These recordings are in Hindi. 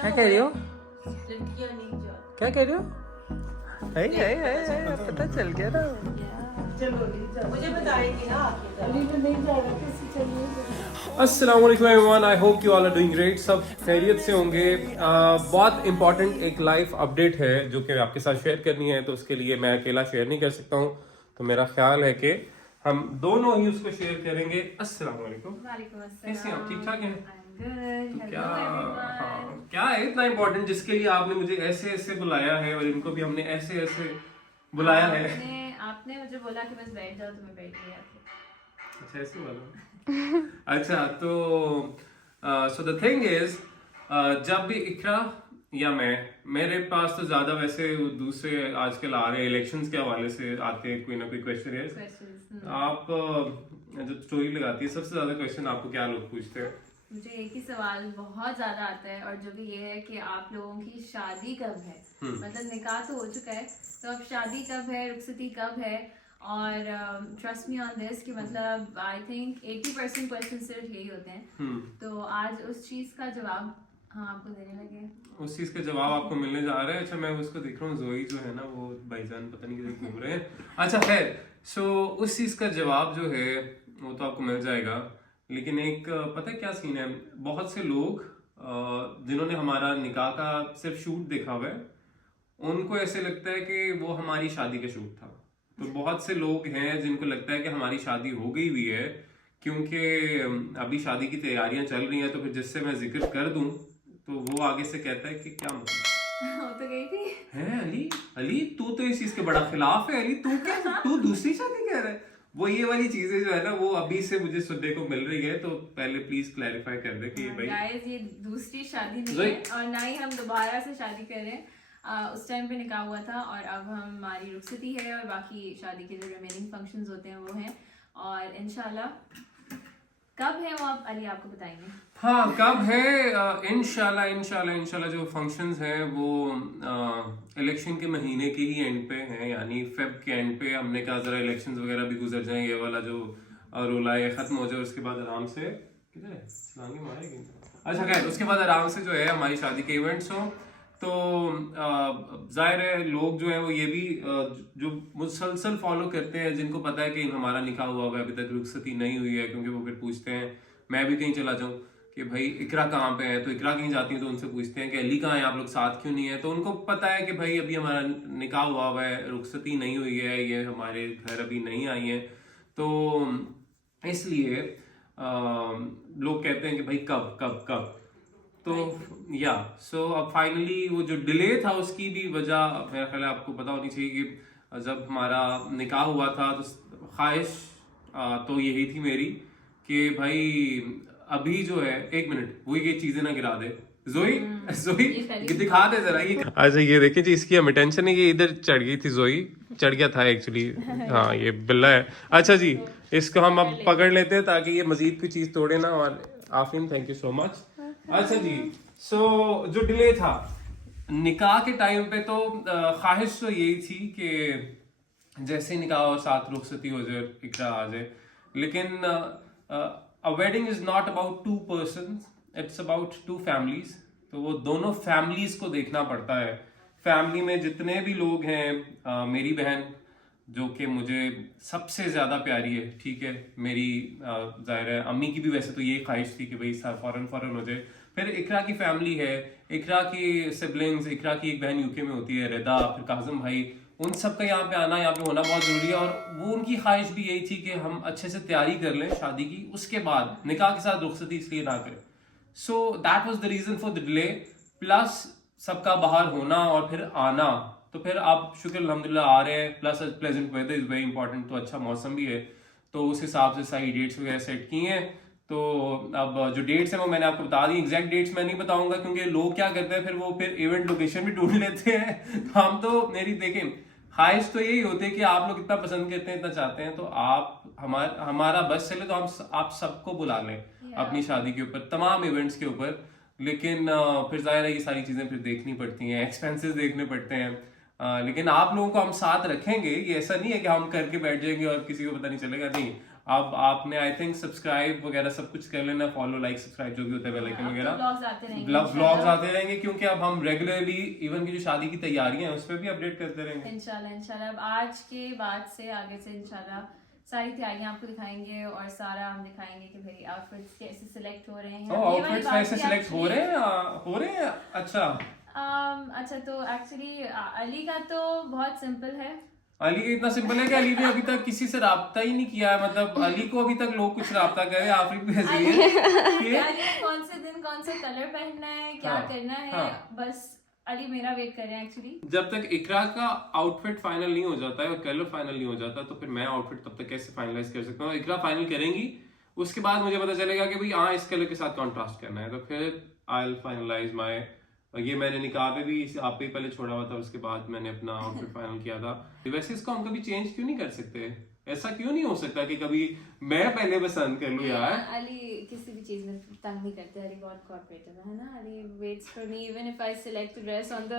क्या कह रही हो? लड़कियां नहीं जाती। क्या कह रही हो? पता चल गया ना। चलो मुझे बताएंगी ना आप नहीं जाएगा कैसे चलिए। अस्सलाम वालेकुम everyone, I hope you all are doing great. सब खैरियत से होंगे। बहुत इंपॉर्टेंट एक लाइफ अपडेट है जो कि आपके साथ शेयर करनी है, तो उसके लिए मैं अकेला शेयर नहीं कर सकता हूँ। तो मेरा ख्याल है कि हम दोनों ही उसको शेयर करेंगे। अस्सलाम वालेकुम। कैसे हैं आप? ठीक ठाक हैं? तो क्या क्या है इतना इम्पोर्टेंट जिसके लिए आपने मुझे ऐसे ऐसे बुलाया है और इनको भी हमने ऐसे ऐसे बुलाया है? आपने मुझे बोला कि बस बैठ जाओ, तो मैं बैठ गई आके। अच्छा ऐसे वाला। अच्छा तो सो द थिंग इज, जब भी इकरा या मेरे पास तो ज्यादा वैसे दूसरे आजकल आ रहे इलेक्शंस के हवाले से आते हैं कोई ना कोई क्वेश्चन है। आप जब स्टोरी लगाती है सबसे ज्यादा क्वेश्चन आपको क्या लोग पूछते हैं? मुझे एक ही सवाल बहुत ज्यादा आता है, और जो कि ये है कि आप लोगों की शादी कब है। मतलब निकाह तो हो चुका है, तो अब शादी कब है, रुखसती कब है। और ट्रस्ट मी ऑन दिस कि मतलब आई थिंक 80% क्वेश्चन सिर्फ यही होते हैं। तो आज उस चीज का जवाब आपको देने लगे। उस चीज का जवाब आपको मिलने जा रहा है। अच्छा मैं उसको देख रहा हूँ, जोई जो है ना वो भाईजान पता नहीं किधर घूम रहे हैं। अच्छा खैर, सो उस चीज का जवाब जो है वो तो आपको मिल जाएगा। लेकिन एक पता है क्या सीन है, बहुत से लोग जिन्होंने हमारा निकाह का सिर्फ शूट देखा हुआ है, उनको ऐसे लगता है कि वो हमारी शादी का शूट था। तो बहुत से लोग हैं जिनको लगता है कि हमारी शादी हो गई हुई है, क्योंकि अभी शादी की तैयारियां चल रही हैं। तो फिर जिससे मैं जिक्र कर दूं तो वो आगे से कहता है कि क्या मतलब हो तो गई थी है अली। अली तू तो इस चीज के बड़ा खिलाफ है। अली तू दूसरी शादी कह रहा है। वो ये वाली चीजें जो है ना वो अभी से मुझे सुनने को मिल रही है। तो पहले प्लीज क्लैरिफाई कर दे कि भाई गाइस ये दूसरी शादी नहीं है, और ना ही हम दोबारा से शादी कर रहे हैं। उस टाइम पे निकाह हुआ था, और अब हमारी रुखसती है, और बाकी शादी के जो रिमेनिंग फंक्शंस होते हैं वो हैं। और इंशाल्लाह कब है वो आप अली आपको बताएंगे। हाँ कब है, इंशाल्लाह इंशाल्लाह इंशाल्लाह जो फंक्शंस हैं वो इलेक्शन के महीने के ही एंड पे हैं, यानी फेब के एंड पे। हमने कहा जरा इलेक्शंस वगैरह भी गुजर जाएं, ये वाला जो रोला है खत्म हो जाए, उसके बाद आराम से किधर है छलांगे मारेगी। अच्छा खैर उसके बाद आराम से जो है हमारी शादी के इवेंट्स हो। तो जाहिर है लोग जो है वो ये भी जो मुसलसल फॉलो करते हैं, जिनको पता है कि हमारा निकाह हुआ हुआ है, अभी तक रुखसती नहीं हुई है, क्योंकि वो फिर पूछते हैं मैं भी कहीं चला जाऊं कि भाई इकरा कहाँ पे है, तो इकरा कहीं जाती है तो उनसे पूछते हैं कि अली कहाँ है, आप लोग साथ क्यों नहीं है। तो उनको पता है कि भाई अभी हमारा निकाह हुआ हुआ है, रुखसती नहीं हुई है, ये हमारे घर अभी नहीं आई है। तो इसलिए लोग कहते हैं कि भाई कब कब कब। तो या सो अब फाइनली वो जो डिले था उसकी भी वजह मेरा ख्याल है आपको पता होनी चाहिए कि जब हमारा निकाह हुआ था तो ख्वाहिश तो यही थी मेरी कि भाई अभी जो है एक मिनट वो ये चीजें ना गिरा दे। जोई जोई दिखा दे जरा ये। अच्छा ये देखिए जी, इसकी हमें टेंशन है कि इधर चढ़ गई थी जोई, चढ़ गया था एक्चुअली। हाँ ये बिल्ला है। अच्छा जी इसको हम अब पकड़ लेते हैं ताकि ये मजीद कोई चीज तोड़े ना। और Afreen thank you so much. अच्छा जी सो जो डिले था निकाह के टाइम पे, तो ख्वाहिश तो यही थी कि जैसे निकाह और साथ रुखसती हो जाए, इकरा आ जाए। लेकिन a wedding is not about two persons, it's about two families. तो वो दोनों फैमिलीज को देखना पड़ता है। फैमिली में जितने भी लोग हैं, मेरी बहन जो कि मुझे सबसे ज्यादा प्यारी है, ठीक है, मेरी जाहिर है अम्मी की भी वैसे तो यही ख्वाहिश थी कि भाई फौरन फौरन हो जाए। फिर इकरा की फैमिली है, इकरा की सिबलिंग्स, इकरा की एक बहन यूके में होती है रिदा, फिर काजम भाई, उन सब का यहाँ पे आना, यहाँ पे होना बहुत जरूरी है। और वो उनकी ख्वाहिश भी यही थी कि हम अच्छे से तैयारी कर लें शादी की, उसके बाद निकाह के साथ रुखसती इसलिए ना करें। So that was the reason for the delay, plus सबका बाहर होना और फिर आना। तो फिर आप शुक्र अल्हम्दुलिल्लाह आ रहे हैं, plus pleasant weather is very important, तो अच्छा मौसम भी है। तो उस हिसाब से सारी डेट्स वगैरह सेट की हैं। तो अब जो डेट्स हैं वो मैंने आपको बता दी। एग्जैक्ट डेट्स मैं नहीं बताऊंगा क्योंकि लोग क्या करते हैं फिर इवेंट लोकेशन भी ढूंढ लेते हैं। तो हम तो मेरी देखें ख्वाहिश तो यही होती है कि आप लोग इतना पसंद करते हैं, इतना चाहते हैं, तो आप हमारा बस चले तो हम आप सबको बुला लें अपनी शादी के ऊपर, तमाम इवेंट्स के ऊपर। लेकिन फिर जाहिर है ये सारी चीजें फिर देखनी पड़ती हैं, एक्सपेंसेस देखने पड़ते हैं। लेकिन आप लोगों को हम साथ रखेंगे, ये ऐसा नहीं है कि हम करके बैठ जाएंगे और किसी को पता नहीं चलेगा। नहीं, अब आपने आई थिंक सब्सक्राइब वगैरह सब कुछ कर लेना, फॉलो लाइक सब्सक्राइब जो भी होता है, बेल आइकन वगैरह, व्लॉग्स आते रहेंगे, व्लॉग्स आते रहेंगे, क्योंकि अब हम रेगुलरली इवन की जो शादी की तैयारियां हैं उस पर भी अपडेट करते रहेंगे इंशाल्लाह। अब आज के बाद से आगे से इंशाल्लाह सारी तैयारियां आपको दिखाएंगे और सारा हम दिखाएंगे कि भाई आउटफिट्स कैसे सिलेक्ट हो रहे हैं। आउटफिट्स कैसे सिलेक्ट हो रहे हैं। अच्छा अच्छा, तो एक्चुअली अली का तो बहुत सिंपल है। अली का इतना सिंपल है कि अली ने अभी तक किसी से राब्ता ही नहीं किया है, मतलब अली को अभी तक लोग कुछ राब्ता करे, आफरीन भी ऐसे ही है अली कौन से दिन कौन सा कलर पहनना है, क्या करना है, बस अली मेरा वेट कर रहे हैं एक्चुअली। जब तक इकरा का आउटफिट फाइनल नहीं हो जाता है और कलर फाइनल नहीं हो जाता, तो फिर मैं आउटफिट तब तक कैसे फाइनलाइज कर सकता हूँ। इकरा फाइनल करेंगी, उसके बाद मुझे पता चलेगा कि भाई हाँ इस कलर के साथ कॉन्ट्रास्ट करना है, तो फिर आई विल फाइनलाइज माय। ये मैंने निकाह पे भी आप पे पहले छोड़ा हुआ था, उसके बाद मैंने अपना आउटफिट फाइनल किया था। वैसे इसको हम कभी चेंज क्यों नहीं कर सकते? ऐसा क्यों नहीं हो सकता कि कभी मैं पहले पसंद कर लूं यार? अली किसी भी चीज में तंग नहीं करते, अली बहुत कोऑपरेटिव है ना। Ali waits for me even if I select dress on the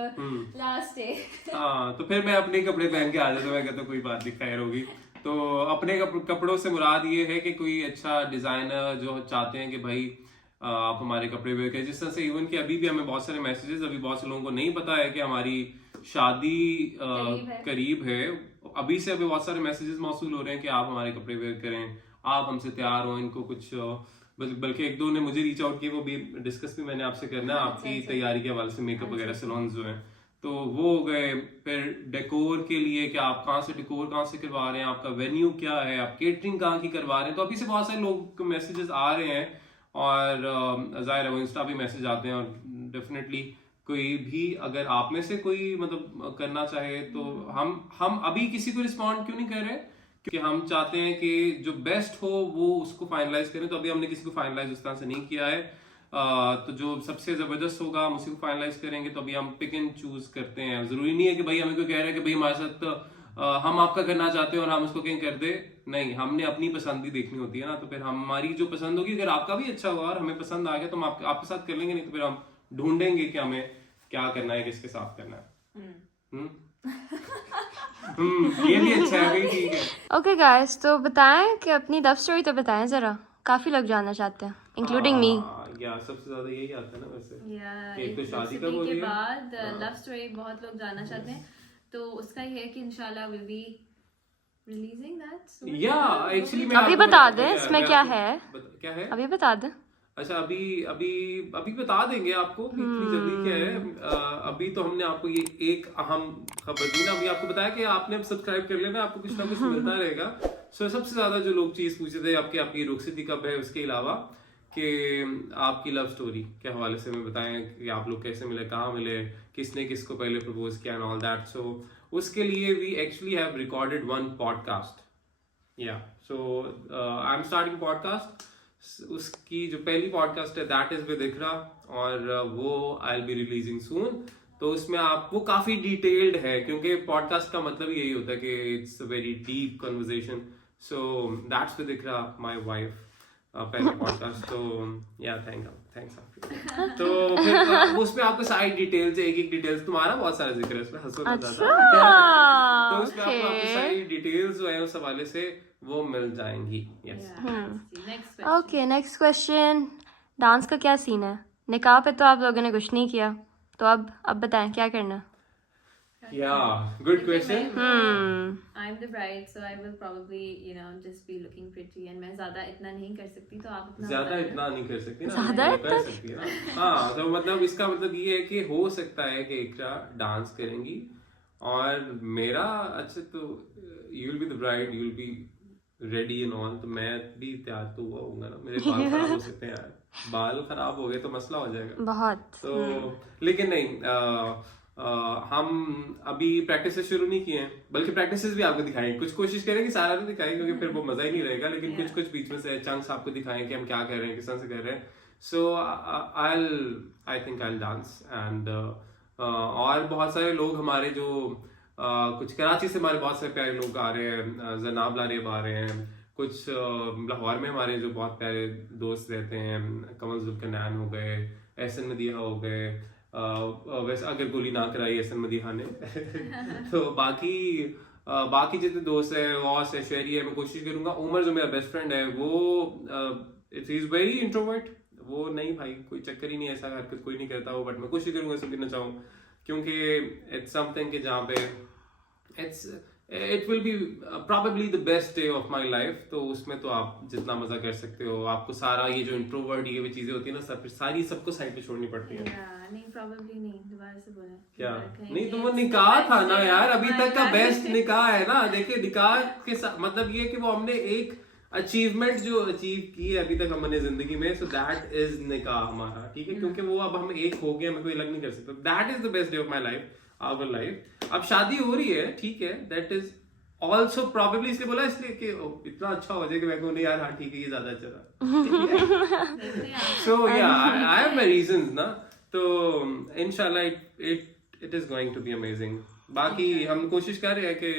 last day. हाँ, तो फिर मैं अपने कपड़े पहन के आ जाता हूँ, मैं कहता कोई बात नहीं, खैर होगी। तो अपने कपड़ों से मुराद ये है कि कोई अच्छा डिजाइनर जो चाहते हैं कि भाई आप हमारे कपड़े वेयर करें, जिस तरह से इवन कि अभी भी हमें बहुत सारे मैसेजेस, अभी बहुत से लोगों को नहीं पता है कि हमारी शादी करीब है। अभी से अभी बहुत सारे मैसेजेस मौसूल हो रहे हैं कि आप हमारे कपड़े वेयर करें, आप हमसे तैयार हो, इनको कुछ बल्कि एक दो ने मुझे रीच आउट किया, वो भी डिस्कस भी मैंने आपसे करना है आपकी तैयारी के हवाले से, मेकअप वगैरह सैलून्स जो हैं, तो वो हो गए। फिर डेकोर के लिए कि आप कहाँ से डेकोर कहाँ से करवा रहे हैं, आपका वेन्यू क्या है, आप केटरिंग कहाँ की करवा रहे हैं। तो अभी से बहुत सारे लोग मैसेजेस आ रहे हैं और जाहिर है वो इंस्टा भी मैसेज आते हैं, और डेफिनेटली कोई भी अगर आप में से कोई मतलब करना चाहे तो हम अभी किसी को रिस्पॉन्ड क्यों नहीं कर रहे, क्योंकि हम चाहते हैं कि जो बेस्ट हो वो उसको फाइनलाइज करें। तो अभी हमने किसी को फाइनलाइज उस तरह से नहीं किया है, तो जो सबसे जबरदस्त होगा हम उसी को फाइनलाइज करेंगे। तो अभी हम पिक एंड चूज करते हैं, जरूरी नहीं है कि भाई हमें कोई कह रहा है कि भाई हमारे साथ हम आपका करना चाहते हैं और हम उसको कहीं कर दे, नहीं, हमने अपनी पसंद भी देखनी होती है ना। तो फिर हमारी जो पसंद होगी, अगर आपका भी अच्छा हुआ और हमें पसंद आ गया तो हम आपके साथ कर लेंगे, नहीं तो फिर हम ढूंढेंगे कि हमें क्या करना है, किसके साथ करना है। ये भी अच्छा है भाई, ठीक है। ओके गाइस, तो बताएं कि अपनी लव स्टोरी तो बताएं जरा, काफी लोग जानना चाहते हैं इंक्लूडिंग मी। या सबसे ज्यादा यही आता है ना वैसे, या एक तो शादी के कब हो रही है, बाद लव स्टोरी बहुत लोग जानना चाहते हैं, तो उसका ये है कि इंशाल्लाह विल बी रिलीजिंग दैट। या एक्चुअली मैं अभी बता दें इसमें क्या है, क्या है अभी बता दें। अच्छा, अभी बता देंगे आपको, इतनी जल्दी क्या है। अभी तो हमने आपको ये एक अहम खबर दी ना, अभी आपको बताया कि आपने अब सब्सक्राइब कर लेना, आपको कुछ ना कुछ मिलता रहेगा। सो सबसे ज्यादा जो लोग चीज पूछते थे आपकी रुखसती कब है, उसके अलावा कि आपकी लव स्टोरी के हवाले से हमें बताएं कि आप लोग कैसे मिले, कहाँ मिले, किसने किसको पहले प्रपोज किया एंड ऑल दैट। सो उसके लिए we actually have recorded one podcast. Yeah so I am starting podcast. उसकी जो पहली पॉडकास्ट है दैट इज विद इकरा, और वो आई विल बी रिलीजिंग सून। तो उसमें आप वो काफी डिटेल्ड है, क्योंकि पॉडकास्ट का मतलब यही होता है कि it's a very deep conversation. So that's with Iqra, my wife, पहला पॉडकास्ट। तो या थैंक्स आपको। तो फिर उसमें आपको सारी डिटेल्स, एक एक डिटेल्स, तुम्हारा बहुत सारा जिक्र है उसमें, हंसो ना ज्यादा। तो उसमें आपको सारी डिटेल्स जो है उस हवाले से वो मिल जाएंगी। Yes. Okay, next question, dance का क्या सीन है? निकाह पे तो आप लोगों ने कुछ नहीं किया, तो अब बताएं क्या करना है? Yeah, good question. I'm the bride, so I will probably, just be looking pretty, and मैं ज़्यादा इतना नहीं कर सकती, तो आप अपना ज़्यादा इतना नहीं कर सकती ना, ज़्यादा कर सकती है ना। हाँ, तो मतलब इसका मतलब ये है कि हो सकता है कि इकरा डांस करेंगी और मेरा, अच्छा तो you'll be the bride, you'll be ready and all, तो मैं भी तैयार तो हुआ होऊंगा ना। मेरे बाल खराब हो सकते हैं यार, बाल खराब हो गए तो मसला हो जाएगा बहुत। तो लेकिन नहीं, हम अभी प्रैक्टिस शुरू नहीं किए हैं, बल्कि प्रैक्टिस भी आपको दिखाएंगे। कुछ कोशिश करेंगे सारा नहीं दिखाएंगे, क्योंकि फिर वो मजा ही नहीं रहेगा, लेकिन कुछ बीच में से चंक्स आपको दिखाएंगे कि हम क्या कर रहे हैं, किस तरह से कर रहे हैं। So I think I dance and और बहुत सारे लोग हमारे जो कुछ कराची से हमारे बहुत सारे प्यारे लोग आ रहे हैं, जनाब लारेब आ रहे हैं, कुछ लाहौर में हमारे जो बहुत प्यारे दोस्त रहते हैं, कमल जुल्करनैन हो गए, एहसन मदीहा हो गए, वैसे अगर गोली ना कराई एहसन मदीहा ने तो बाकी बाकी जितने दोस्त है, वॉस है, शेरी है, मैं कोशिश करूंगा। उमर जो मेरा बेस्ट फ्रेंड है वो इट इज वेरी इंट्रोवर्ट, वो नहीं भाई कोई चक्कर ही नहीं, ऐसा हरकत कोई नहीं करता वो, बट मैं कोशिश करूंगा सब गिरना चाहूँ, क्योंकि इट्स समथिंग कि जहाँ पे it will be probably the best day of my life. तो उसमें तो आप जितना मजा कर सकते हो, आपको सारा ये जो इंट्रोवर्ट ये भी चीजें होती है ना, सब सारी सबको साइड पे छोड़नी पड़ती है। नहीं probably नहीं, दोबारा से बोले क्या कहीं नहीं, कि तो वो it's the निकाह best था day ना of यार, अभी my तक का life. बेस्ट निकाह है ना। देखिए निकाह के साथ मतलब ये कि वो हमने एक अचीवमेंट जो अचीव की है अभी तक हमने जिंदगी में, सो दैट इज निकाह हमारा, ठीक है, क्योंकि वो अब हम एक हो गए, हमें कोई अलग नहीं कर सकता। That is the best day of my life, our life. अब शादी हो रही है, ठीक है, दैट इज ऑल्सो प्रॉबेबली, इसलिए बोला इसलिए कि इतना अच्छा हो जाए कि मैं कहूँ नहीं यार हाँ ठीक है ये ज्यादा अच्छा था। सो या आई हैव माय रीजंस ना, तो इंशाल्लाह it is going to be amazing. बाकी हम कोशिश कर रहे हैं कि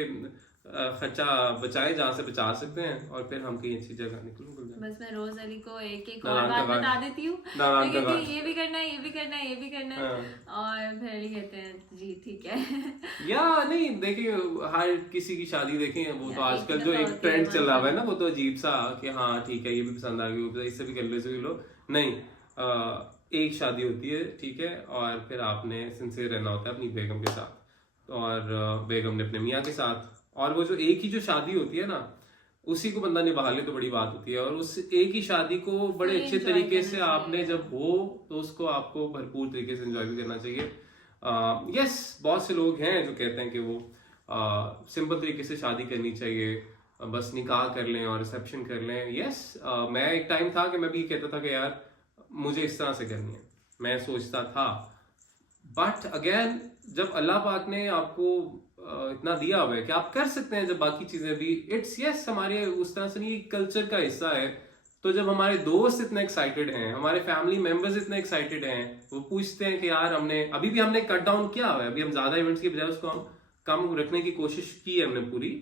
खर्चा बचाए जहाँ से बचा सकते हैं, और फिर हम कहीं अच्छी जगह निकलूं। बस मैं रोज अली को एक एक नारायण और बात का बता देती हूँ, नारायण का कहती है, ये भी करना है, ये भी करना है, ये भी करना है, हाँ। और फिर अली कहते हैं जी ठीक है। या नहीं, देखिए हर किसी की शादी देखें, वो तो या, आजकल एक जो दफा एक होती ट्रेंड है, चल रहा है ना, वो तो अजीब सा कि हाँ ठीक है ये भी पसंद आ गई, इससे भी कर लो, इससे भी लो। नहीं, एक शादी होती है, ठीक है, और फिर आपने सिंसियर रहना होता है अपनी बेगम के साथ, और बेगम ने अपने मियाँ के साथ, और वो जो एक ही जो शादी होती है ना, उसी को बंदा निभा ले तो बड़ी बात होती है। और उस एक ही शादी को बड़े अच्छे enjoy तरीके करना से चाहिए। आपने जब हो तो उसको आपको भरपूर तरीके से एंजॉय भी करना चाहिए। यस, बहुत से लोग हैं जो कहते हैं कि वो सिंपल तरीके से शादी करनी चाहिए, बस निकाह कर लें और रिसेप्शन कर लें। यस, मैं एक टाइम था कि मैं भी कहता था कि यार मुझे इस तरह से करनी है, मैं सोचता था, बट अगेन जब अल्लाह पाक ने आपको इतना दिया हुआ है कि आप कर सकते हैं, जब बाकी चीजें भी इट्स यस हमारे उस तरह से नहीं, कल्चर का हिस्सा है। तो जब हमारे दोस्त इतने एक्साइटेड हैं, हमारे फैमिली मेंबर्स इतने एक्साइटेड हैं, वो पूछते हैं कि यार अभी भी हमने कट डाउन किया हुआ है, अभी हम ज्यादा इवेंट्स की बजाय उसको हम कम रखने की कोशिश की है हमने पूरी।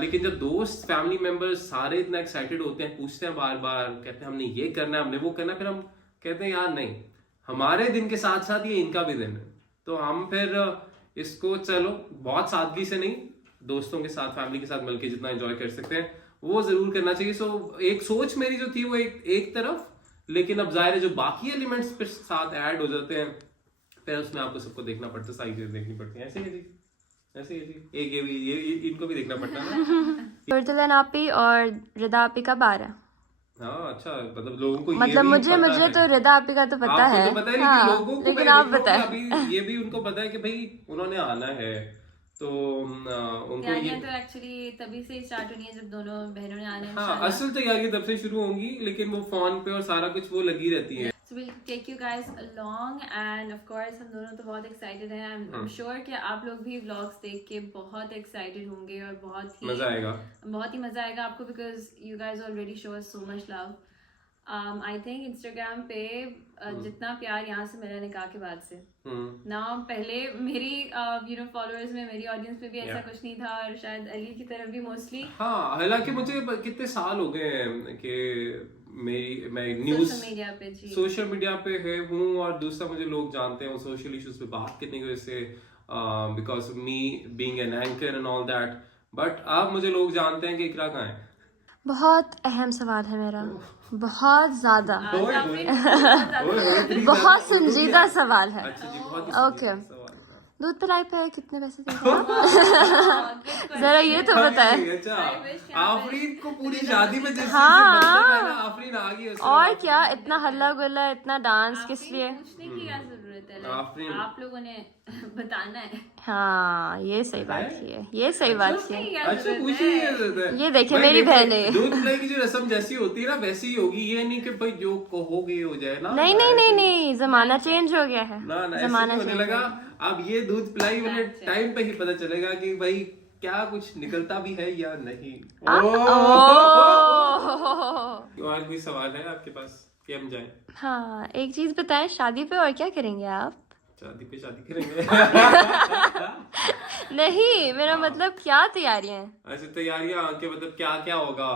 लेकिन जब दोस्त फैमिली मेंबर्स सारे इतना एक्साइटेड होते हैं, पूछते हैं बार बार, कहते हैं हमने ये करना है, हमने वो करना है, फिर हम कहते हैं यार नहीं, हमारे दिन के साथ साथ ये इनका भी दिन है, तो हम फिर इसको चलो बहुत सादगी से नहीं, दोस्तों के साथ फैमिली के साथ मिलकर जितना एंजॉय कर सकते हैं वो जरूर करना चाहिए। सो एक सोच मेरी जो थी वो एक तरफ, लेकिन अब जाहिर है जो बाकी एलिमेंट्स फिर साथ ऐड हो जाते हैं, फिर उसमें आपको सबको देखना पड़ता है, सारी चीजें देखनी पड़ती हैं। ऐसे ही जी, ऐसे ही जी, एक ये भी ये इनको भी देखना पड़ता है ना। दुल्हन आपी और रिदा आपी का बार है। हाँ अच्छा, मतलब लोगों को मतलब ये भी मुझे पता मुझे है। तो रिदा आपी का तो पता आपको है, तो पता है, हाँ, लेकिन लोगों को लेकिन मैं आप देख रहा हूँ कि बताएं। अभी ये भी उनको पता है कि भाई उन्होंने आना है, तो उनको ये तैयारियां तो एक्चुअली तभी से स्टार्ट होनी है जब दोनों बहनों ने आना है हाँ, इंशाल्लाह। असल तैयारी तब से शुरू होंगी, लेकिन वो फोन पे और सारा कुछ वो लगी रहती है। So we'll take you guys along and of course हम दोनों तो बहुत excited हैं। I'm sure कि आप लोग भी vlogs देख के बहुत excited होंगे और बहुत मजा आएगा। ही मजा आएगा आपको, because you guys already show us so much love. I think Instagram पे जितना प्यार यहाँ से मिला निकाह के बाद से ना, पहले मेरी followers में, मेरी audience में भी ऐसा कुछ नहीं था, और शायद अली की तरफ भी मोस्टली। हाँ, हालांकि मुझे कितने साल हो गए हैं कि मैं न्यूज सोशल मीडिया पे है हूँ, और दूसरा मुझे लोग जानते हैं सोशल इश्यूज पे बात करने की वजह से, because of me being an anchor and all that. But अब मुझे लोग जानते हैं कि इकरा कहाँ है। बहुत अहम सवाल है मेरा, बहुत ज्यादा, बहुत बहुत संजीदा सवाल है। अच्छा जी, बहुत ही ओके, सवाल है। दूध पिलाई पे कितने पैसे देंगे आप? जरा ये तो बताएं। अच्छा, आफरीन को पूरी शादी में जिस हाँ। चीज़ से मतलब है ना, आफरीन आ गई उससे। और क्या इतना हल्ला गुल्ला, इतना डांस किस लिए? पूछने की क्या जरूरत है, आफरीन। आप लोगों ने बताना है। हाँ, ये सही बात की है, ये सही बात की है। अच्छा, पूछिए ये देखिए मेरी बहन है। दूध पिलाई की जो रस्म जैसी होती है ना वैसी ही होगी, ये नहीं कि भाई जो कहोगे हो जाए ना। नहीं नहीं नहीं नहीं, जमाना चेंज हो गया है, ना ऐसे जमाना नहीं होने चेंज लगा। अब ये दूध पिलाई वाले टाइम पे ही पता चलेगा कि भाई क्या कुछ निकलता भी है या नहीं। और कोई सवाल है आपके पास कि हम जाएं? हाँ, एक चीज बताएं, शादी पे और क्या करेंगे आप? शादी पे शादी करेंगे। नहीं, मेरा मतलब क्या तैयारियां हैं? ऐसे तैयारियां के मतलब क्या क्या होगा।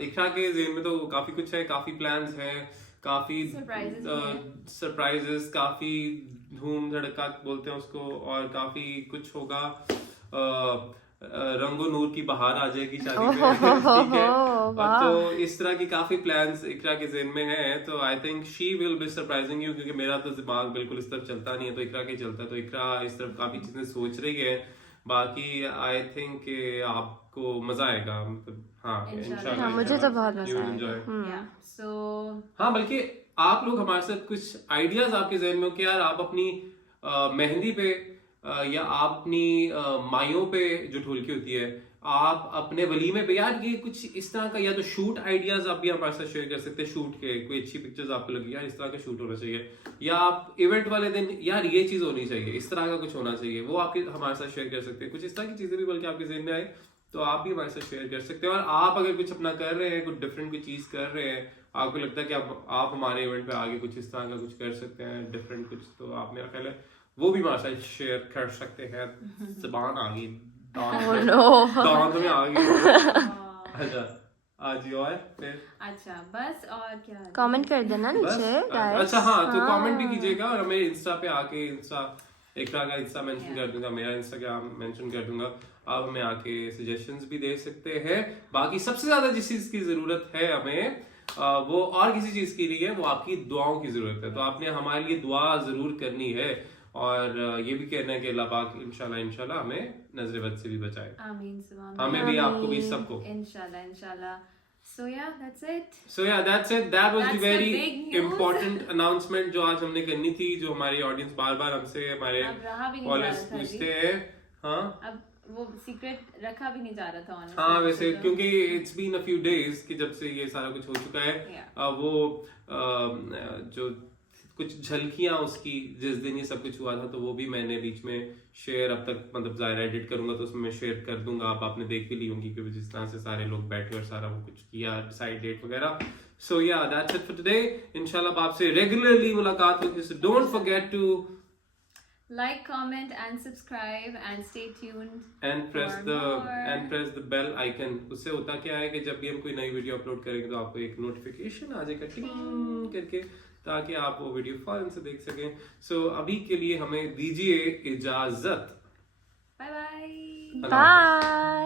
इकरा के ज़हन में तो काफी कुछ है, काफी प्लान्स हैं, काफी सरप्राइजेस, काफी धूम धड़का बोलते हैं उसको, और काफी कुछ होगा। रंगो नूर की बहार आ जाएगी शादी में। ठीक है, और तो इस तरह की काफी प्लान्स इकरा के ज़हन में हैं, तो I think she will be surprising you, क्योंकि मेरा तो दिमाग बिल्कुल इस तरफ चलता नहीं है, तो इकरा के चलता है, तो इकरा इस तरफ काफी चीजें सोच रही है। बाकी आई थिंक आपको मजा आएगा, मतलब हाँ इंशाल्लाह। हाँ, मुझे तो बहुत मजा आएगा। Yeah. So हाँ, बल्कि आप लोग हमारे साथ कुछ आइडियाज आपके जहन में हो कि यार आप अपनी मेहंदी पे या आप अपनी माइयों पे जो ढोलकी होती है, आप अपने वलीमे पे, यार ये कुछ इस तरह का या तो शूट आइडियाज आप भी हमारे साथ शेयर कर सकते हैं। शूट के कोई अच्छी पिक्चर्स आपको लगी यार इस तरह का शूट होना चाहिए, या आप इवेंट वाले दिन यार ये चीज होनी चाहिए, इस तरह का कुछ होना चाहिए, वो आपके हमारे साथ शेयर कर सकते हैं। कुछ इस तरह की चीजें भी बल्कि आपके जहन में आए तो आप भी हमारे साथ शेयर कर सकते हैं। और आप अगर कुछ अपना कर रहे हैं, कुछ डिफरेंट कोई चीज कर रहे हैं, आपको लगता है कि आप हमारे इवेंट पे आगे कुछ इस तरह का कुछ कर सकते हैं डिफरेंट कुछ, तो आप मेरा ख्याल है वो भी हमारे साथ शेयर कर सकते हैं। ज़बान आ गई दांत में आ गई। अच्छा आज और फिर अच्छा बस और क्या कमेंट कर देना नीचे गाइस। अच्छा हाँ, तो कमेंट भी कीजिएगा, और हमें इंस्टा पे आके इकरा का इंस्टा मेंशन कर दूंगा, मेरा इंस्टाग्राम मेंशन कर दूंगा, आप हमें आके सजेशंस भी दे सकते हैं। बाकी सबसे ज्यादा जिस चीज की जरूरत है हमें, वो और किसी चीज की नहीं है, वो आपकी दुआओं की जरूरत है। तो आपने हमारे लिए दुआ जरूर करनी है, और ये भी कहना है कि अल्लाह पाक इंशाल्लाह हमें नजर बद से भी बचाए। आमीन सुभान, हमें भी, आपको भी, सबको इंशाल्लाह। So yeah, that's it. That was the That's very the big news. important announcement जो आज हमने करनी थी, जो हमारी ऑडियंस बार-बार हमसे, हमारे अब रहा भी नहीं फॉलोअर्स जा रहा था पूछते हैं। हाँ, अब वो सीक्रेट रखा भी नहीं जा रहा था honestly। हाँ वैसे तो- क्योंकि it's been a few days कि जब से ये सारा कुछ हो चुका है। Yeah. वो जो कुछ झलकियां उसकी जिस दिन ये सब कुछ हुआ था, तो वो भी मैंने बीच में शेयर, अब तक मतलब ज़ाहिर एडिट करूंगा तो उसमें मैं शेयर कर दूंगा, आप आपने देख भी ली होंगी, क्योंकि जिस तरह से सारे लोग बैठे और सारा वो कुछ किया, डिसाइड डेट वगैरह। सो या दैट्स इट फॉर टुडे। इंशाल्लाह आपसे रेगुलरली मुलाकात होगी, so don't forget to like, comment and subscribe and stay tuned and press for the bell icon। उससे होता क्या है कि जब भी हम कोई नई वीडियो अपलोड करेंगे तो आपको एक नोटिफिकेशन आ जाएगा टिंग करके, ताकि आप वो वीडियो फौरन से देख सकें। सो अभी के लिए हमें दीजिए इजाजत। Bye bye। अल्लाह हाफ़िज़। बाय।